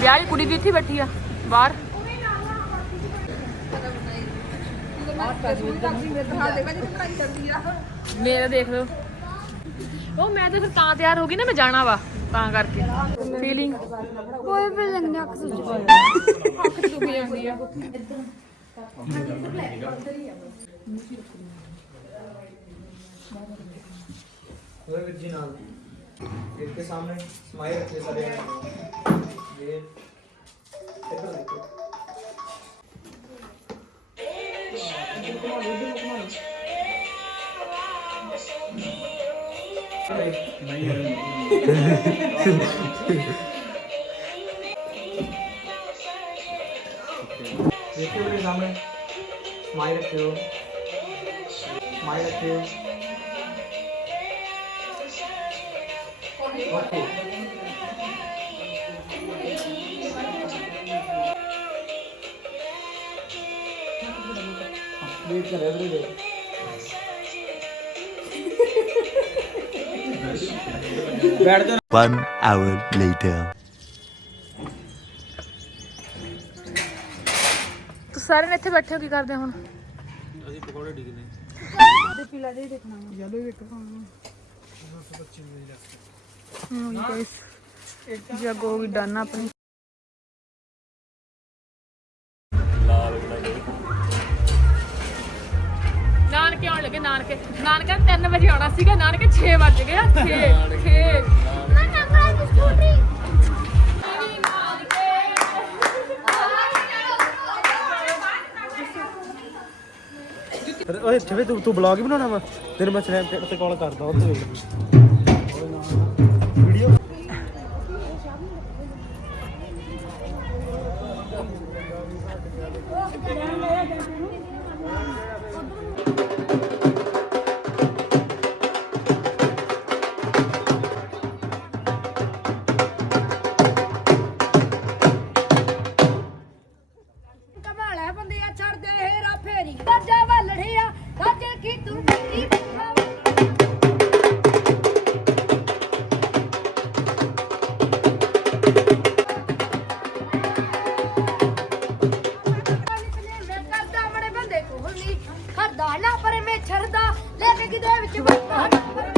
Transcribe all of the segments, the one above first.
ਵਿਆਹ ਵਾਲੀ ਕੁੜੀ ਵੀ ਇੱਥੇ ਬੈਠੀ ਆ ਬਾਹਰ। ਮੇਰਾ ਦੇਖ ਲਓ। ਉਹ ਮੈਂ ਤਾਂ ਫਿਰ ਤਾਂ ਤਿਆਰ ਹੋ ਗਈ ਨਾ ਮੈਂ ਜਾਣਾ ਵਾ ਤਾਂ ਕਰਕੇ। ਫੀਲਿੰਗ ਕੋਈ ਫੀਲਿੰਗ ਨਹੀਂ ਅੱਖ ਸੁੱਜ ਅੱਖ ਦੁਖ ਜਾਂਦੀ ਆ। ਨਾਲ। गेट के सामने स्माइल रखिए सारे। गेट नहीं देखिए मेरे सामने स्माइल रखे हो स्माइल रखे हो One hour later. ਤੁਸੀਂ ਸਾਰੇ ਨੇ ਇੱਥੇ ਬੈਠੇ ਹੋ। ਕੀ ਕਰਦੇ ਹੋ ਹੁਣ ਗਾਇਸ ਜਗ ਹੋ ਗਈ ਡਨ ਆਪਣੀ। ਨਾਨਕੇ ਆਉਣ ਲੱਗੇ ਨਾਨਕੇ। ਨਾਨਕੇ 3 ਵਜੇ ਆਉਣਾ ਸੀਗਾ ਨਾਨਕੇ 6 ਵੱਜ ਗਏ 6 6 ਮੈਂ ਕਮਰਾ ਦੀ ਸਕੂਟਰੀ ਓਏ ਛੇ ਤੂੰ ਤੂੰ ਬਲੌਗ ਹੀ ਬਣਾਉਣਾ ਵਾ ਤੇਰੇ ਮੈਂ ਸਨੈਪਚੈਟ ਤੇ ਕਾਲ ਕਰਦਾ ਉੱਥੇ ਵੇਖ। ਨਾ ਪਰੇ ਮੈਂ ਛਰਦਾ ਲੈ ਕੇ ਕਿਦੇ ਵਿੱਚ ਬੱਤਾ ਨਾ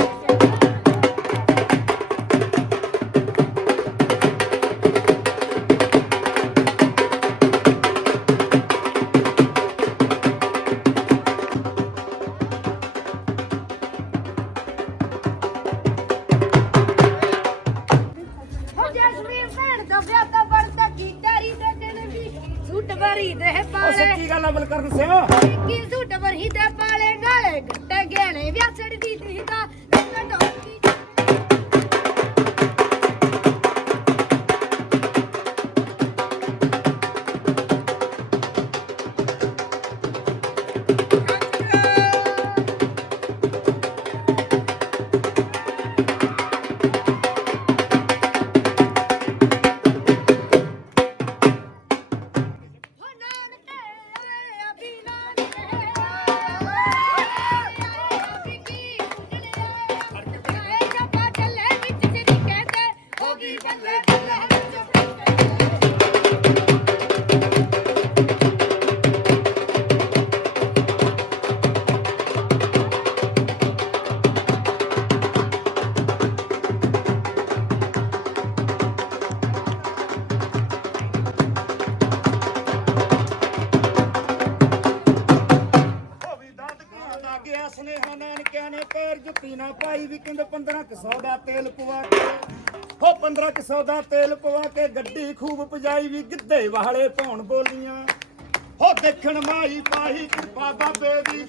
100 ਦਾ ਤੇਲ ਪਵਾ ਕੇ ਗੱਡੀ ਖੂਬ ਪਜਾਈ ਵੀ ਗਿੱਧੇ ਵਾਲੇ ਭੌਣ ਬੋਲੀਆਂ। ਹੋ ਦੇਖਣ ਮਾਈ ਪਾਹੀ ਕਿਰਪਾ ਬਾਬੇ ਦੀ।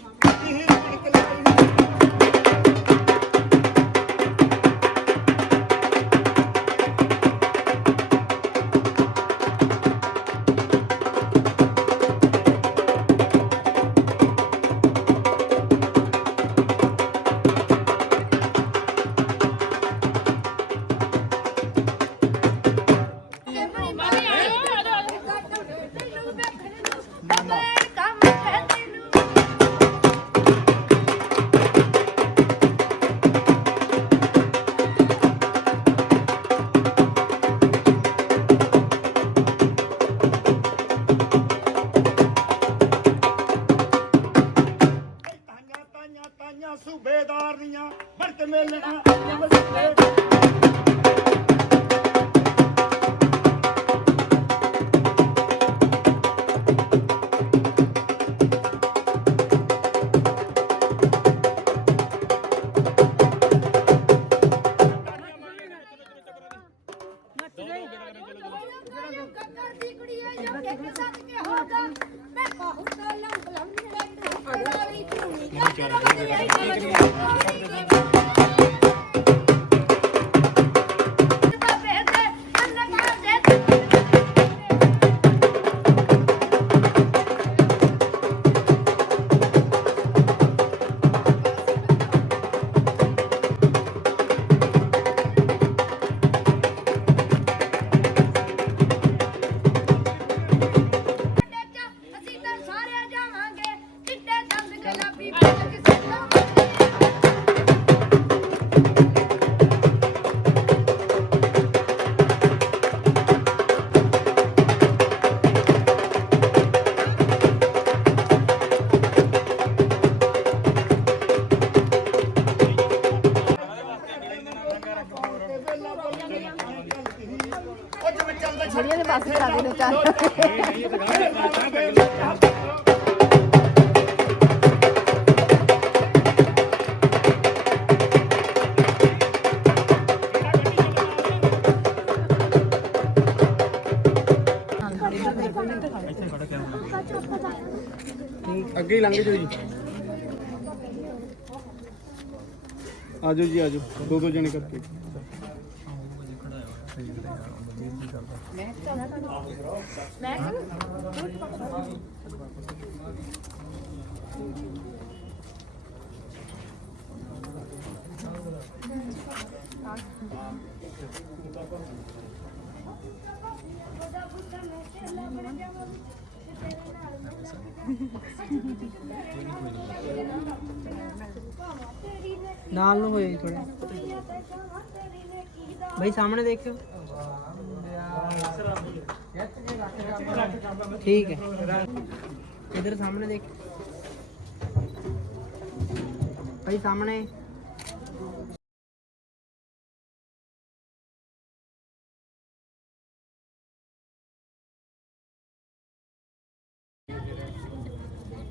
ਅੱਗੇ ਹੀ ਲੰਘ ਜਾਓ ਜੀ ਆਜੋ ਜੀ ਆਜੋ ਦੋ ਦੋ ਜਣੇ ਕਰਕੇ ਨਾਲ ਨੂੰ ਹੋਏ ਥੋੜਾ ਭਾਈ ਸਾਹਮਣੇ ਦੇਖਿਓ। ਠੀਕ ਹੈ। ਇਧਰ ਸਾਹਮਣੇ ਦੇਖ। ਭਾਈ ਸਾਹਮਣੇ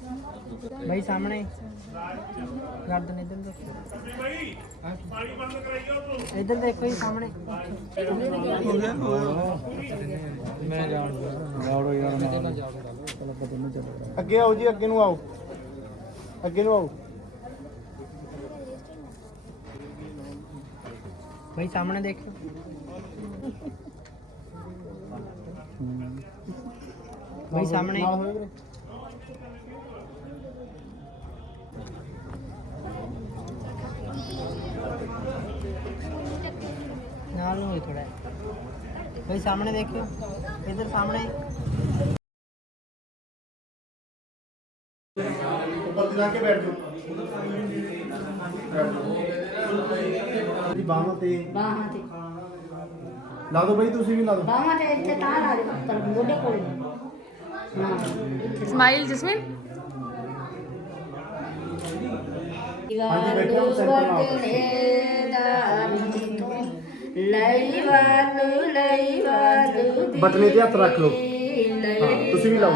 ਭਾਈ ਸਾਹਮਣੇ। ਦੇਖਿਓ ਇਧਰ ਭਾਈ ਸਾਹਮਣੇ ਗਰਦਨ ਇਧਰ ਦੇਖੋ ਇਧਰ ਦੇਖੋ ਜੀ ਸਾਹਮਣੇ। ਅੱਗੇ ਆਓ ਜੀ ਅੱਗੇ ਨੂੰ ਆਓ। ਅੱਗੇ ਨੂੰ ਆਓ। ਭਾਈ ਸਾਹਮਣੇ ਦੇਖਿਓ ਭਾਈ ਸਾਹਮਣੇ। ਨਾਲ ਨੂੰ ਹੋਈ ਥੋੜਾ ਭਾਈ ਸਾਹਮਣੇ ਦੇਖਿਓ ਇਧਰ ਸਾਹਮਣੇ। ਉੱਪਰ ਦਿਲਾ ਕੇ ਬੈਠ ਜਾਓ। ਦੀ ਬਾਹਾਂ ਤੇ। ਬਾਹਾਂ ਤੇ। ਲਾ ਦਿਓ ਬਈ ਤੁਸੀਂ ਵੀ ਲਾ ਦਿਓ ਬਾਹਾਂ ਤੇ ਇੱਥੇ ਤਾਂ ਲਾ ਦੇ ਪਰ ਮੋਢੇ ਕੋਲ। ਹਾਂ ਸਮਾਈਲ ਜਸਮੀਨ ਹਾਂਜੀ ਬੈਠੋ ਸੈਂਟਰ ਨਾਲ। ਲਈ ਵਾਲੂ ਲਈ ਵਾਲੂ ਬਟਨੇ ਤੇ ਹੱਥ ਰੱਖ ਲਓ। ਹਾਂ ਤੁਸੀਂ ਵੀ ਲਾਓ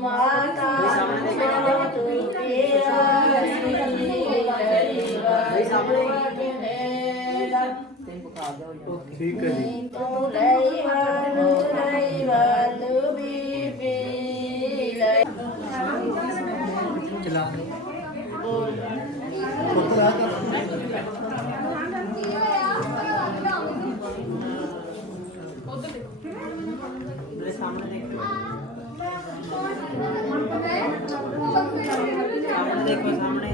ਮਾਤਾ ਤੂੰ ਠੀਕ ਹੈ ਜੀ। ਲਈ ਵਾਲੂ ਲਈ ਵਾਲੂ ਬੀਬੀ ਲਈ ਚਲਾ ਮੇਰੇ ਸਾਹਮਣੇ ਦੇਖੋ ਸਾਹਮਣੇ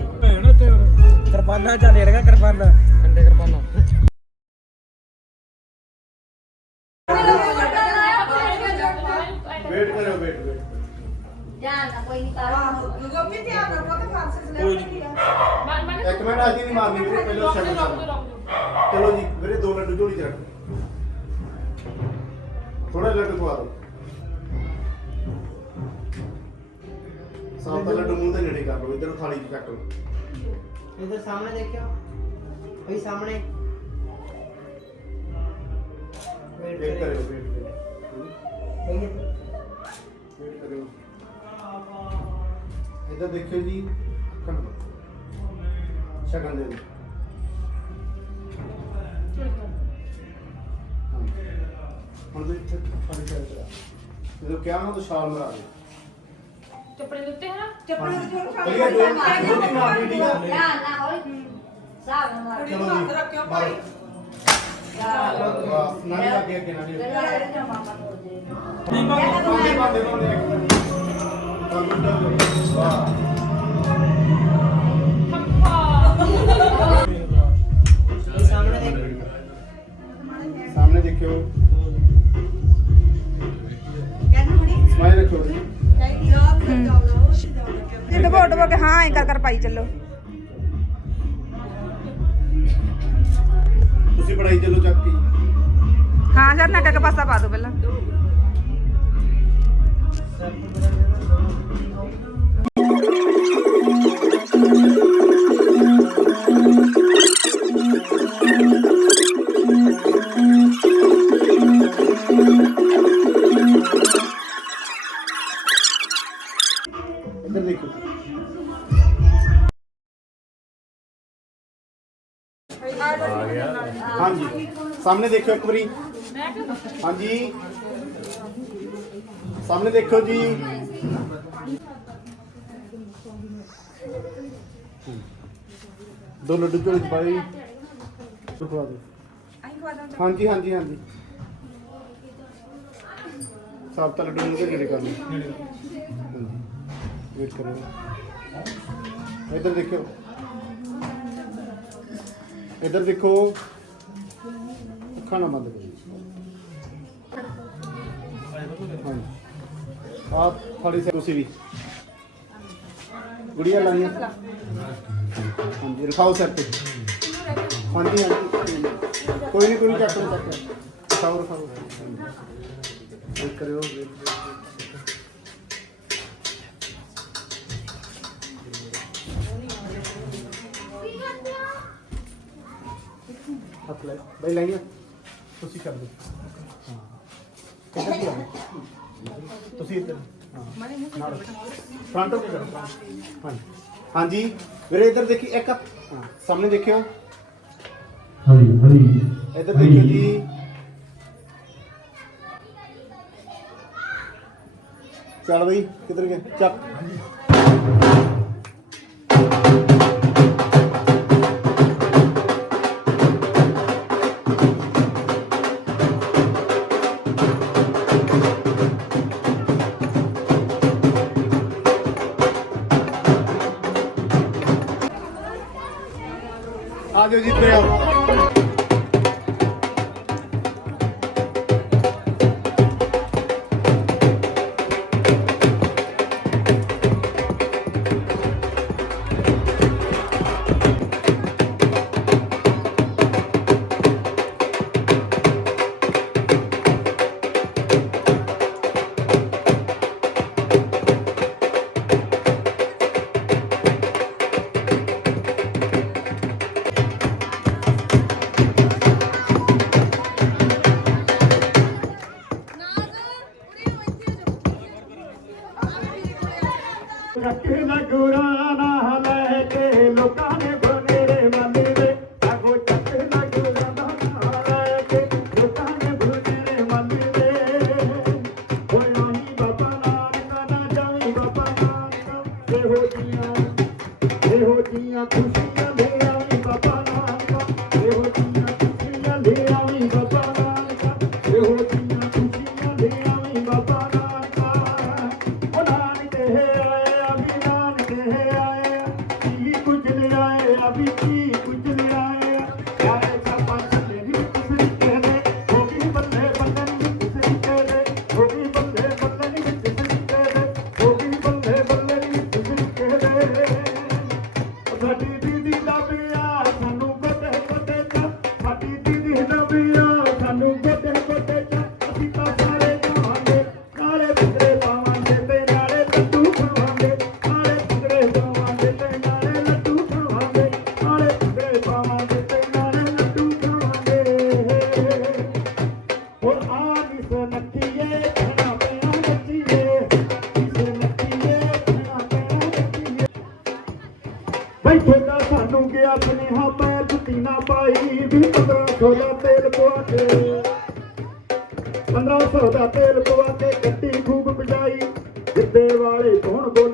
ਦੇਖੋ ਸਾਹਮਣੇ ਕਿਰਪਾਨਾ ਚੱਲ ਰਿਹਾ ਕਿਰਪਾਨਾ। ਕੰਡੇ ਕਰਪਾਨਾ। ਵੇਟ ਕਰਿਓ ਵੇਟ ਵੇਟ ਨਾਲ ਕੋਈ ਨਹੀਂ ਕਰ। ਮਿੰਟ ਆਜੀ ਨਹੀਂ ਮਾਰਨੀ ਵੀਰੇ ਪਹਿਲਾਂ ਸ਼ਗਨ ਕਰੋ ਚਲੋ ਜੀ ਵੀਰੇ ਦੋ ਲੱਡੂ ਝੋਲੀ ਚ ਰੱਖ। ਥੋੜਾ ਲੱਡੂ ਖਵਾ ਦਿਓ। ਤੋਂ ਲੱਡੂ ਮੂੰਹ ਦੇ ਨੇੜੇ ਕਰ ਲਓ ਇੱਧਰ ਥਾਲੀ 'ਚ ਕੱਟ ਲਓ। ਇਧਰ ਸਾਹਮਣੇ ਦੇਖਿਓ। ਭਾਈ ਸਾਹਮਣੇ। ਵੇਟ ਵੇਟ ਕਰਿਓ ਕਰਿਓ ਵੇਟ ਕਰਿਓ ਭਾਈ ਵੇਟ ਕਰਿਓ। ਇੱਧਰ ਦੇਖਿਓ ਜੀ ਸ਼ਗਨ ਦੇ ਦਿਓ। ਹੁਣ ਤੁਸੀਂ ਇੱਥੇ ਫੜੀ ਕਰ ਕਰਾ ਜਦੋਂ ਕਿਹਾ ਨਾ ਤਾਂ ਛਾਲ ਮਰਾ ਦੇ ਚੱਪੜੇ ਦੇ ਉੱਤੇ ਹੈ। ਨਾ ਭਈਆ ਦੋ ਦੋ ਮਾਰਨੀ ਠੀਕ ਆ? ਧਿਆਨ ਨਾਲ ਹੌਲੀ ਸਾਹ ਨਾਲ ਮਾਰ ਚਲੋ ਜੀ। ਰੱਖਿਓ ਭਾਈ ਬਸ ਨਾ ਅੱਗੇ ਅੱਗੇ ਨਾ ਪਹਿਲਾਂ ਮਾਮਾ ਤੋਂ ਦੇ ਬਾਂਦੇ ਬਾਂਦੇ ਬਾਂਦੇ ਇੱਕ ਮਿੰਟ ਵਾਹ। ਦੇਖਿਓ ਸਮਾਈਲ ਰੱਖੋ। ਜੀ ਡਬੋ ਡਬੋ ਕੇ ਹਾਂ ਐ ਕਰ ਕਰ ਪਾਈ ਚੱਲੋ। ਤੁਸੀਂ ਪੜਾਈ ਚੱਲੋ ਚੱਕ ਕੇ। ਹਾਂ ਸਰ ਨੱਕਾ ਕੇ ਪਾਸਾ ਪਾ ਦੋ ਪਹਿਲਾਂ। ਇੱਧਰ ਸਾਹਮਣੇ ਦੇਖਿਓ ਇੱਕ ਵਾਰੀ। ਹਾਂਜੀ। ਸਾਹਮਣੇ ਦੇਖੋ ਜੀ। ਦੋ ਲੱਡੂ ਝੋਲੇ ਚ ਜੀ। ਖਵਾ ਦਿਓ ਹਾਂਜੀ ਹਾਂਜੀ ਹਾਂਜੀ। ਸਭ ਤਾਂ ਲੱਡੂ ਨੂੰ ਨੇੜੇ ਕਰ ਲਓ ਹਾਂਜੀ। ਵੇਟ ਕਰੋ। ਇੱਧਰ ਦੇਖਿਓ। ਇੱਧਰ ਦੇਖੋ। ਅੱਖਾਂ ਨਾ ਬੰਦ ਕਰੋ ਹਾਂਜੀ ਆਪ ਫੜੀ ਸੇ ਤੁਸੀਂ ਵੀ ਗੁੜੀਆ ਲਾਈਆਂ ਹਾਂਜੀ ਰਖਾਓ ਸਿਰ ਤੇ ਹਾਂਜੀ ਹਾਂਜੀ ਕੋਈ ਨਹੀਂ ਕੋਈ ਨਹੀਂ ਚੱਕ ਲਓ ਚੱਕ ਲਓ ਰਖਾਓ ਰਖਾਓ ਵੇਟ ਕਰਿਓ ਵੇਟ ਵੇਟ ਹੱਥ ਲੈ ਬਈ ਲਾਈਆਂ ਤੁਸੀਂ ਕਰ ਦਿਓ ਹਾਂ। ਇੱਧਰ ਕੀ ਆਉਣਾ ਤੁਸੀਂ ਇੱਧਰ। ਹਾਂ। ਫਰੰਟ ਹੋ ਕੇ ਕਰੋ। front। ਹਾਂਜੀ। ਹਾਂਜੀ। ਵੀਰੇ ਇੱਧਰ ਦੇਖੀ ਇੱਕ ਹੱਥ, ਹਾਂ। ਸਾਹਮਣੇ ਦੇਖਿਓ। ਹਰੀ ਹਰੀ ਇੱਧਰ ਦੇਖਿਓ ਜੀ। ਚੱਲ ਬਈ ਕਿੱਧਰ ਗਿਆ ਚੱਕ। ਆ ਬਈ ਤੁਹਾਡਾ ਸਾਨੂੰ ਗਿਆ ਸੁਨੇਹਾ ਮੈਂ ਜੁੱਤੀਨਾ ਪਾਈ ਵੀ 1500 ਦਾ ਤੇਲ ਪਵਾ ਕੇ। 1500 ਦਾ ਤੇਲ ਪਵਾ ਕੇ ਕੱਟੀ ਖੂਬ ਪਜਾਈ ਜਿੱਦੇ ਵਾਲੇ ਕੌਣ ਬੋਲ?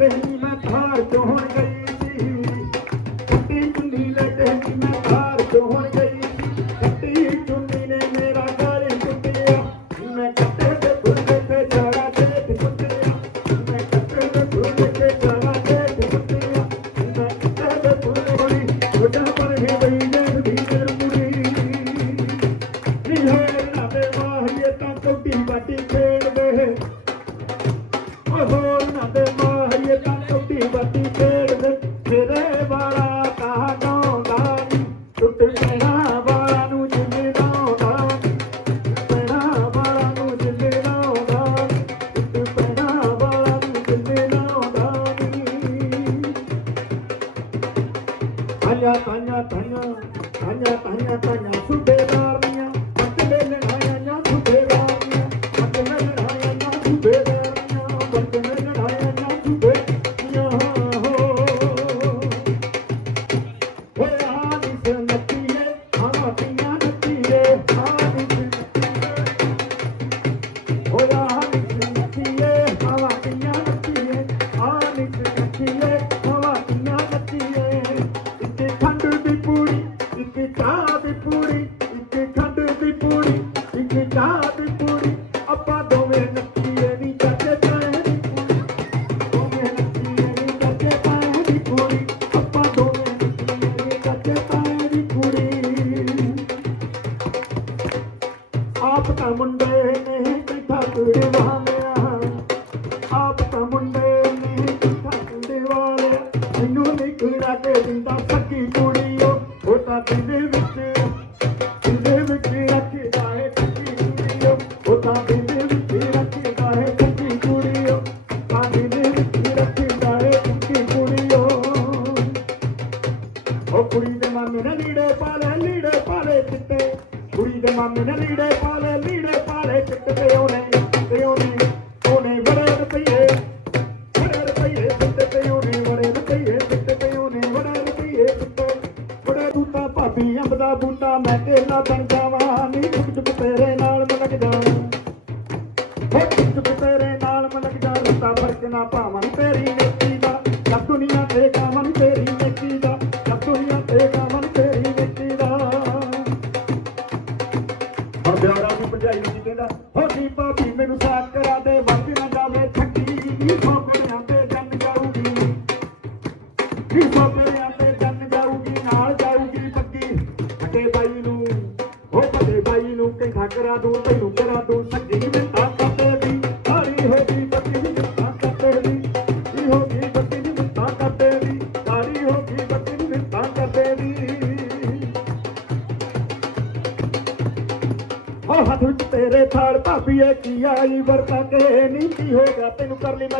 पहली में थार तो हो गई ਕੇ ਦਿੰਦਾ ਸੱਕੀ ਕੁੜੀਓ ਉਹ ਤਾਂ ਕਹਿੰਦੇ ਹੁਣ ਪਿਆਰਾ ਨੂੰ ਭਜਾਈ ਜੀ ਕਹਿੰਦਾ? ਹੋ ਭਾਬੀ, ਮੈਨੂੰ ਸਾਥ ਕਰਾ ਦੇ ਵਕਤ ਨਾ ਜਾਵੇ ਛੱਡੀ।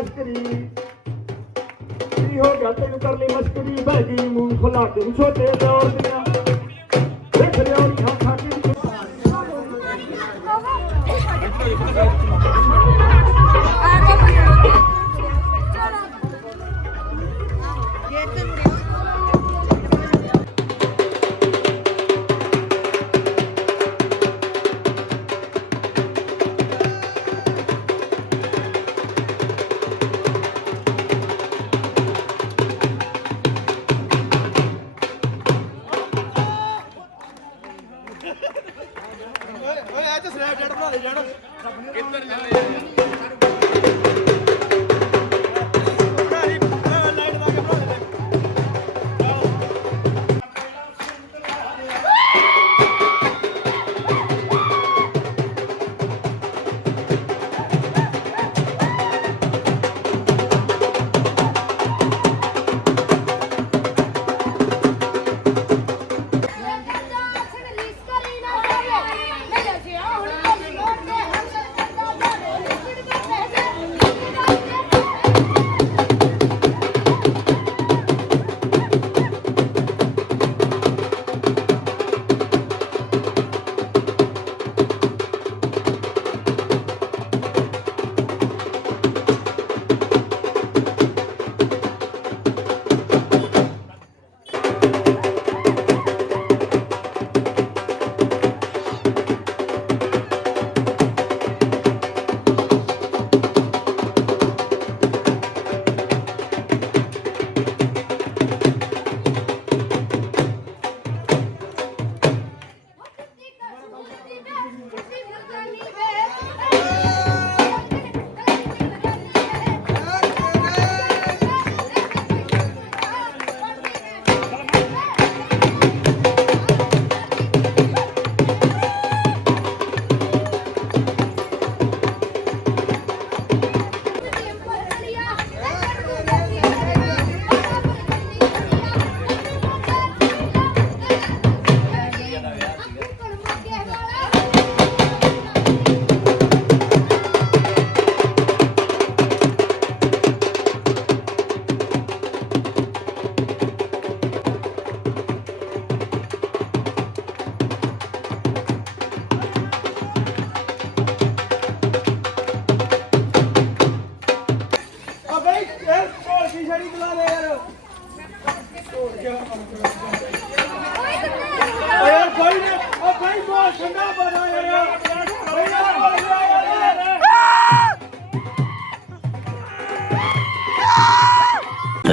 ਮਸਕਰੀ। ਕੀ ਹੋ ਗਿਆ ਤੈਨੂੰ ਕਰ ਲਈ ਮਸਕਰੀ? ਬਹਿ ਗਈ ਮੂੰਹ ਖੁਲਾ ਕੇ। ਨੀ ਛੋਟੇ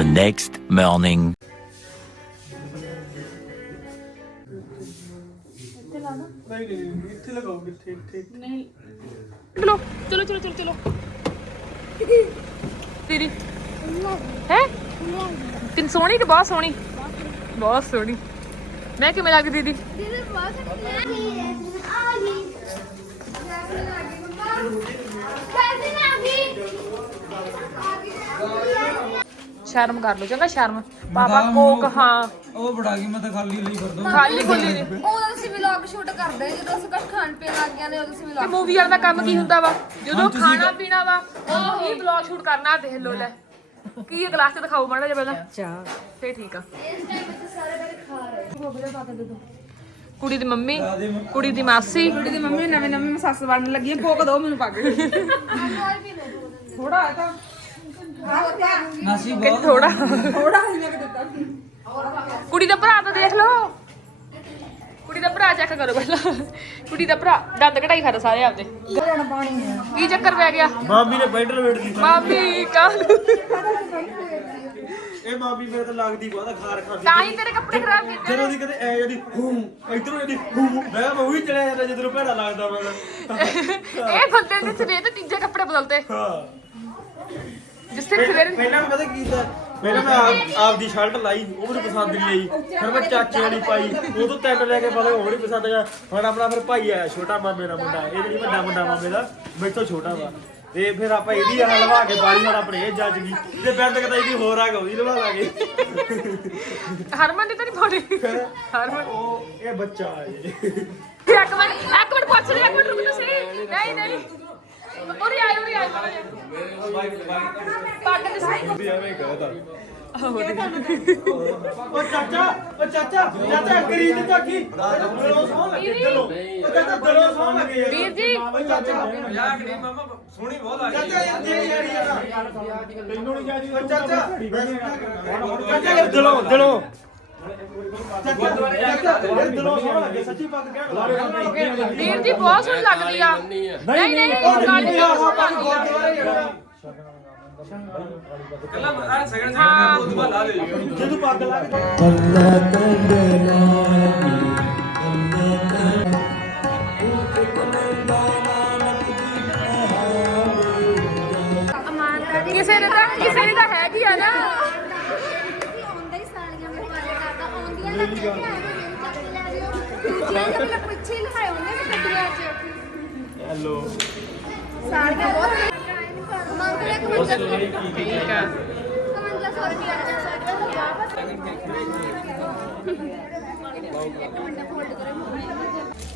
next morning. ਚਲੋ ਚਲੋ ਚਲੋ ਚਲੋ ਚਲੋ ਤੇਰੀ ਹੈ ਤਿੰਨ ਸੋਹਣੀ ਕਿ ਬਹੁਤ ਸੋਹਣੀ ਬਹੁਤ ਸੋਹਣੀ ਮੈਂ ਕਿਵੇਂ ਲੱਗਦੀ ਦੀਦੀ ਦੀਦੀ ਬਹੁਤ ਆ ਗਈ ਆ ਗਈ ਕੈਸੇ ਨਾ ਗਈ ਸ਼ਰਮ ਕਰ ਲਓ ਚੰਗਾ ਸ਼ਰਮ। ਪਾਪਾ ਕੋਕ ਹਾਂ। ਉਹ ਬੜਾ ਗਈ ਮੈਂ ਤਾਂ ਖਾਲੀ ਲਈ ਫਿਰਦਾ। ਖਾਲੀ ਖੋਲੀ ਨੇ ਉਦੋਂ ਅਸੀਂ ਵਲੌਗ ਸ਼ੂਟ ਕਰਦੇ ਜਦੋਂ ਅਸੀਂ ਕੁਝ ਖਾਣ ਪੀਣ ਲੱਗ ਜਾਂਦੇ ਉਦੋਂ ਅਸੀਂ ਤੇ ਵਲੌਗ ਮੂਵੀ ਵਾਲਾ ਦਾ ਕੰਮ ਕੀ ਹੁੰਦਾ ਵਾ? ਜਦੋਂ ਖਾਣਾ ਪੀਣਾ ਵਾ ਉਹ ਹੀ ਬਲੌਗ ਸ਼ੂਟ ਕਰਨਾ ਦੇਖ ਲੋ ਲੈ। ਕੀ ਇਹ ਗਲਾਸ ਚ ਦਿਖਾਓ ਮਾੜਾ ਜਿਹਾ ਪਹਿਲਾਂ। ਚਾਹ ਠੀਕ ਆ। ਇਸ ਟਾਈਮ ਵਿੱਚ ਸਾਰੇ ਬੜੇ ਖਾ ਰਹੇ ਕੁੜੀ ਦੀ ਮੰਮੀ ਕੁੜੀ ਦੀ ਮਾਸੀ। ਕੁੜੀ ਦੀ ਮੰਮੀ ਨਵੇਂ ਨਵੇਂ ਮੈਂ ਸੱਸ ਬਣਨ ਲੱਗੀ ਆ ਕੋਕ ਦੋ ਮੈਨੂੰ ਪਾ ਕੇ। ਥੋੜਾ ਹੈ ਤਾਂ। ਨਾਸੀ ਕਿ ਥੋੜਾ ਥੋੜਾ ਹੀ ਮੈਂ ਦਿੱਤਾ ਕੁੜੀ ਦਾ ਭਰਾ ਤਾਂ ਦੇਖ ਲਓ। ਕੁੜੀ ਦਾ ਚੈੱਕ ਕਰੋ ਪਹਿਲਾਂ। ਕੁੜੀ ਦਾ ਭਰਾ ਦੰਦ ਕਢਾਈ ਖਾ ਸਾਰੇ ਆਪਦੇ। ਕੀ ਚੱਕਰ ਪੈ ਗਿਆ? ਮਾਮੀ ਨੇ ਬੈਂਡ ਲਵੇਟ ਦਿੱਤੀ। ਮਾਮੀ ਕਾਹਨੂੰ? ਇਹ ਮਾਮੀ ਮੇਰੇ ਤੇ ਲੱਗਦੀ ਬਹੁਤ ਖਾਰ ਖਾਂਦੀ। ਤਾਂ ਹੀ ਤੇਰੇ ਕੱਪੜੇ ਖਰਾਬ ਕੀਤੇ ਜਦੋਂ ਦੀ ਕਦੇ ਐ ਜਿਹੜੀ ਹੂੰ ਇਧਰੋਂ ਜਿਹੜੀ ਹੂੰ ਮੈਂ ਮੈਂ ਉਹੀ ਚਲਿਆ ਜਾਂਦਾ ਜਦੋਂ ਭੈੜਾ ਲੱਗਦਾ ਮੈਂ। ਇਹ ਬੰਦੇ ਨੇ ਸਵੇਰ ਤੇ ਤੀਜੇ ਕੱਪੜੇ ਬਦਲਤੇ। ਹਾਂ। ਤੇ ਸਵੇਰੇ ਪਹਿਲਾਂ ਮੈਂ ਪਤਾ ਕੀ ਕੀਤਾ? ਪਹਿਲਾਂ ਮੈਂ ਆਪ ਆਪਦੀ ਸ਼ਰਟ ਲਾਈ ਉਹ ਮੈਨੂੰ ਪਸੰਦ ਨਹੀਂ ਆਈ। ਫਿਰ ਮੈਂ ਚਾਚੇ ਵਾਲੀ ਪਾਈ ਉਹ ਤੋਂ ਤਿੰਨ ਲੈ ਕੇ ਪਤਾ ਉਹ ਨਹੀਂ ਪਸੰਦ ਆਇਆ। ਹੁਣ ਆਪਣਾ ਫਿਰ ਭਾਈ ਆਇਆ ਛੋਟਾ ਮਾਮੇ ਦਾ ਮੁੰਡਾ। ਇਹ ਨਹੀਂ ਵੱਡਾ ਮੁੰਡਾ ਮਾਮੇ ਦਾ ਮੈਥੋਂ ਛੋਟਾ ਵਾ। ਤੇ ਫਿਰ ਆਪਾਂ ਇਹਦੀ ਆਹ ਲਵਾ ਕੇ ਬਾਲੀ ਨਾਲ ਆਪਣੇ ਇਹ ਜੱਜ ਗਈ ਤੇ ਬੈਂਡ ਕਿਤਾ ਇਹਦੀ ਹੋਰ ਆ ਗਈ ਲਵਾ ਲਾਂਗੇ। ਹਰਮਨ ਦੀ ਤਾਂ ਨਹੀਂ ਪਾਉਣੀ। ਹਰਮਨ। ਉਹ ਇਹ ਬੱਚਾ ਹੈ ਇੱਕ ਮਿੰਟ ਇੱਕ ਮਿੰਟ ਪੁੱਛ ਲਈ ਇੱਕ ਮਿੰਟ ਰੁਕ ਤੁਸੀਂ ਨਹੀਂ ਨਹੀਂ। ਉਰੇ ਆਇਓ ਉਰੇ ਆਇਓ ਪੱਗ ਦੇ ਸਾਈ ਐਵੇਂ ਕਹਦਾ ਉਹ ਚਾਚਾ ਉਹ ਚਾਚਾ ਚਾਚਾ ਕਰੀ ਤੇ ਚਾਕੀ ਦਿਲੋਂ ਸੌਂ ਲੱਗੇ ਦਿਲੋਂ। ਉਹ ਚਾਚਾ ਦਿਲੋਂ ਸੌਂ ਲੱਗੇ ਯਾਰ। ਵੀਰ ਜੀ। ਉਹ ਚਾਚਾ। ਮਜ਼ਾਕ ਨਹੀਂ ਮਾਮਾ ਸੋਹਣੀ ਬਹੁਤ ਆ ਚਾਚਾ ਯਾਰ ਦੇ ਯਾਰ ਯਾਰ ਤੈਨੂੰ ਨਹੀਂ ਜਾਦੀ ਉਹ ਚਾਚਾ। ਚਾਚਾ ਯਾਰ ਦਿਲੋਂ ਦਿਲੋਂ। ਵੀਰ ਜੀ ਬਹੁਤ ਸੋਹਣੀ ਲੱਗਦੀ ਆ। ਨਹੀਂ ਨਹੀਂ ਉਹ ਕਾਲੀ ਗੁਰਦੁਆਰੇ ਜਾਣਾ ਹਾਂ ਜਦੋਂ ਪੱਗ ਲੱਗ ਇਮਾਨਦਾਰੀ ਆਉਂਦੀਆਂ ਲੱਗ ਕੇ ਆਏ ਮੇਰੀ ਚੱਕ ਕੇ ਲੈ ਜਿਓ ਦੂਜੀਆਂ ਦੇ ਪਹਿਲਾਂ ਪਿੱਛੇ ਹੀ ਲਗਾਏ ਹੁੰਦੇ ਨੇ ਗੱਡੀਆਂ 'ਚ ਹੈਲੋ ਸਾਲੀਆਂ ਬਹੁਤ ਮੰਗ ਲੈ ਕਮੰਜਾ ਠੀਕ ਆ ਕਮੰਜਾ ਸੌ ਰੁਪਏ ਆ ਸਾਡੀਆਂ ਤਾਂ ਵਾਪਸ ਇੱਕ ਮਿੰਟ ਹੋਲਡ ਕਰੋ